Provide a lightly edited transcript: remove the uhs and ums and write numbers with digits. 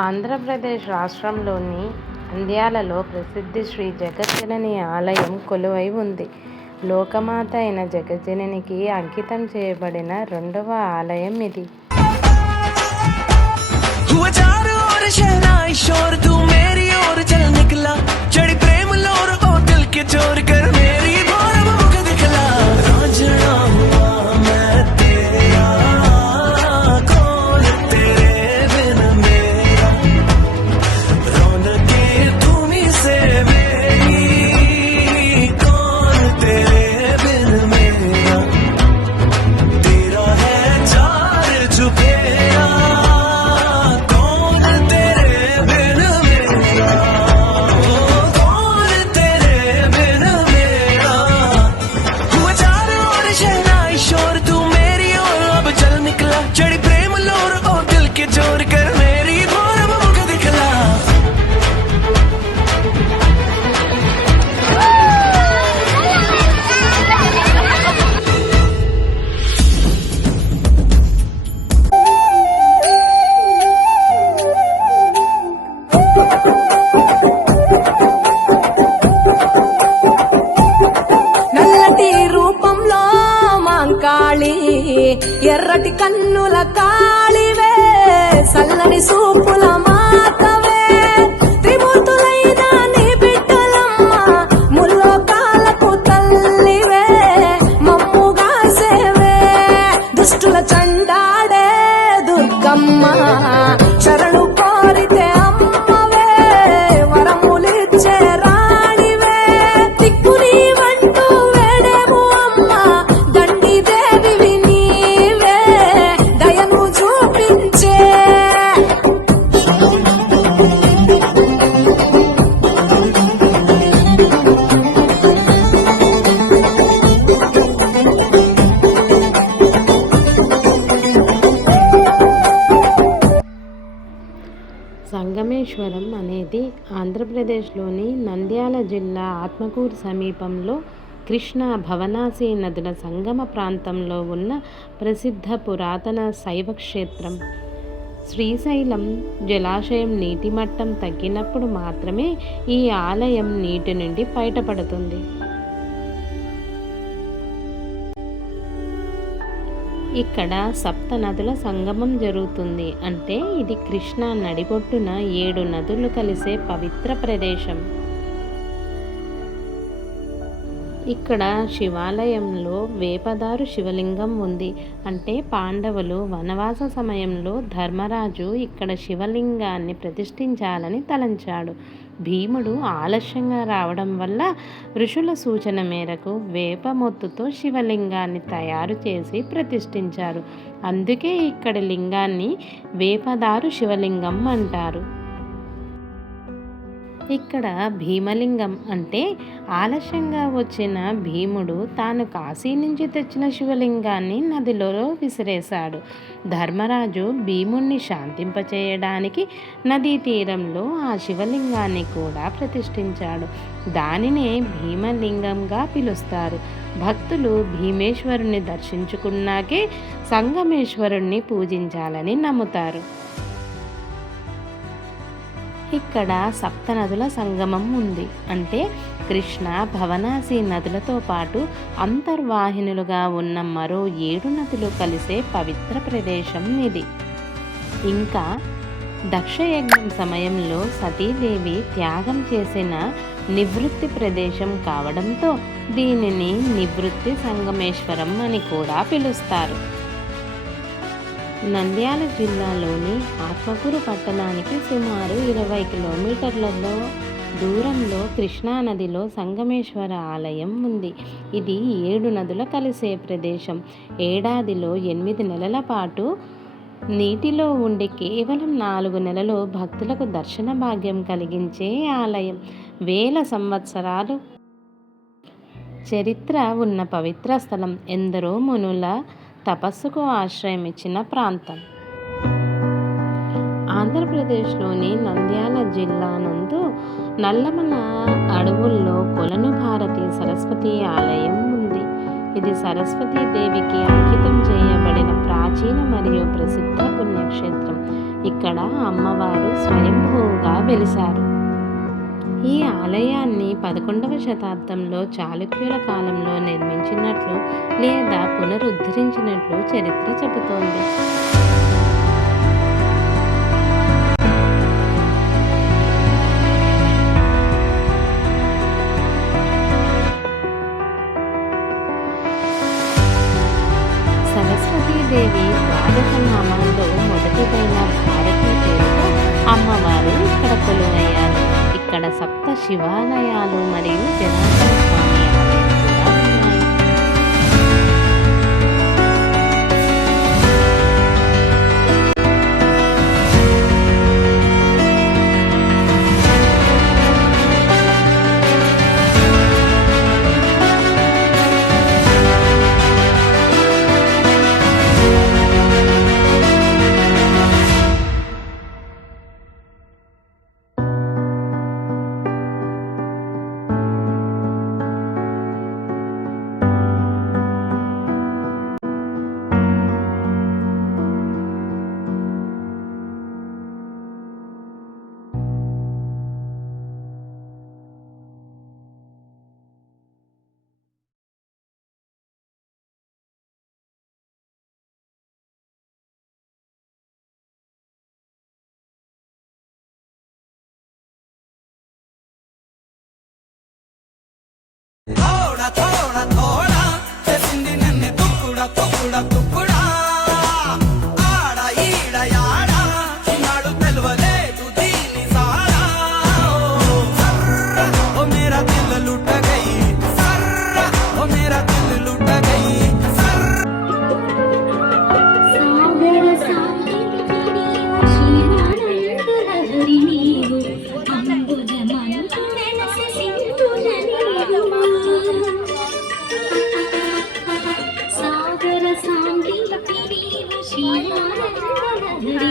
ఆంధ్రప్రదేశ్ రాష్ట్రంలోని నంద్యాలలో ప్రసిద్ధి శ్రీ జగజ్జనని ఆలయం కొలువై ఉంది. లోకమాత అయిన జగజ్జననికి అంకితం చేయబడిన రెండవ ఆలయం ఇది. ఎర్రటి కన్నుల కాళివే, సల్లని సూపుల మాతవే, త్రిమూర్తులైన నీ బిడ్డలమ్మ, ముల్లోకాలకు తల్లివే, మమ్ముగా సేవే, దుష్టుల చండాడే దుర్గమ్మ, శరణు కోరితే అమ్మవే, వరములిచ్చే రాణివే, దిక్కు నీవంటూ వేడేము అమ్మ, దండి దేవివి నీవే, దయను చూపించే. సంగమేశ్వరం అనేది ఆంధ్రప్రదేశ్లోని నంద్యాల జిల్లా ఆత్మకూరు సమీపంలో కృష్ణా భవనాసి నదుల సంగమ ప్రాంతంలో ఉన్న ప్రసిద్ధ పురాతన శైవ క్షేత్రం. శ్రీశైలం జలాశయం నీటి మట్టం తగ్గినప్పుడు మాత్రమే ఈ ఆలయం నీటి నుండి బయటపడుతుంది. ఇక్కడ సప్త నదుల సంగమం జరుగుతుంది. అంటే ఇది కృష్ణా నడిబొట్టున 7 నదులు కలిసే పవిత్ర ప్రదేశం. ఇక్కడ శివాలయంలో వేపదారు శివలింగం ఉంది. అంటే పాండవులు వనవాస సమయంలో ధర్మరాజు ఇక్కడ శివలింగాన్ని ప్రతిష్ఠించాలని తలంచాడు. భీముడు ఆలస్యంగా రావడం వల్ల ఋషుల సూచన మేరకు వేప మొత్తుతో శివలింగాన్ని తయారు చేసి ప్రతిష్ఠించారు. అందుకే ఇక్కడి లింగాన్ని వేపదారు శివలింగం అంటారు. ఇక్కడ భీమలింగం అంటే ఆలస్యంగా వచ్చిన భీముడు తాను కాశీ నుంచి తెచ్చిన శివలింగాన్ని నదిలో విసిరేశాడు. ధర్మరాజు భీముణ్ణి శాంతింపచేయడానికి నదీ తీరంలో ఆ శివలింగాన్ని కూడా ప్రతిష్ఠించాడు. దానినే భీమలింగంగా పిలుస్తారు. భక్తులు భీమేశ్వరుని దర్శించుకున్నాకే సంగమేశ్వరుణ్ణి పూజించాలని నమ్ముతారు. ఇక్కడ సప్త నదుల సంగమం ఉంది. అంటే కృష్ణ భవనాసి నదులతో పాటు అంతర్వాహినులుగా ఉన్న మరో 7 నదులు కలిసే పవిత్ర ప్రదేశం ఇది. ఇంకా దక్షయజ్ఞం సమయంలో సతీదేవి త్యాగం చేసిన నివృత్తి ప్రదేశం కావడంతో దీనిని నివృత్తి సంగమేశ్వరం అని కూడా పిలుస్తారు. నంద్యాల జిల్లాలోని ఆత్మకూరు పట్టణానికి సుమారు 20 కిలోమీటర్లలో దూరంలో కృష్ణానదిలో సంగమేశ్వర ఆలయం ఉంది. ఇది 7 నదుల కలిసే ప్రదేశం. ఏడాదిలో 8 నెలల పాటు నీటిలో ఉండి కేవలం 4 నెలలు భక్తులకు దర్శన భాగ్యం కలిగించే ఆలయం. వేల సంవత్సరాలు చరిత్ర ఉన్న పవిత్ర స్థలం. ఎందరో మునుల తపస్సుకు ఆశ్రయం ఇచ్చిన ప్రాంతం. ఆంధ్రప్రదేశ్లోని నంద్యాల జిల్లా నందు నల్లమల అడవుల్లో కొలను భారతి సరస్వతి ఆలయం ఉంది. ఇది సరస్వతీ దేవికి అంకితం చేయబడిన ప్రాచీన మరియు ప్రసిద్ధ పుణ్యక్షేత్రం. ఇక్కడ అమ్మవారు స్వయంభూగా వెలిశారు. ఈ ఆలయాన్ని 11వ శతాబ్దంలో చాళుక్యుల కాలంలో నిర్మించినట్లు లేదా పునరుద్ధరించినట్లు చరిత్ర చెబుతోంది. సరస్వతీదేవి ద్వాదశ నామాల్లో మొదటిదైన భారతీ పేరుతో అమ్మవారు ఇక్కడ కొలువయ్యారు. ఇక్కడ సప్త శివాలయాలు మరియు జనార్దన స్వామి ఆలయం కూడా ఉన్నాయి. थोड़ा थोड़ा थोड़ा చేసింది నన్ను తుక్కుడా తుక్కుడా తుక్కుడా ఆడ ఈడ యాడ నాడు తెలవలేదు దీని సారా ఓ మేరా దిల్ లुट गई సర్రా ఓ మేరా దిల్ लुट गई సాగర సాగిని శ్రీరానందలహరి నీవు అంబుజమంతు వెలసి సింధుల నీవు సాగర సాగిని నీవు శ్రీరానందలహరి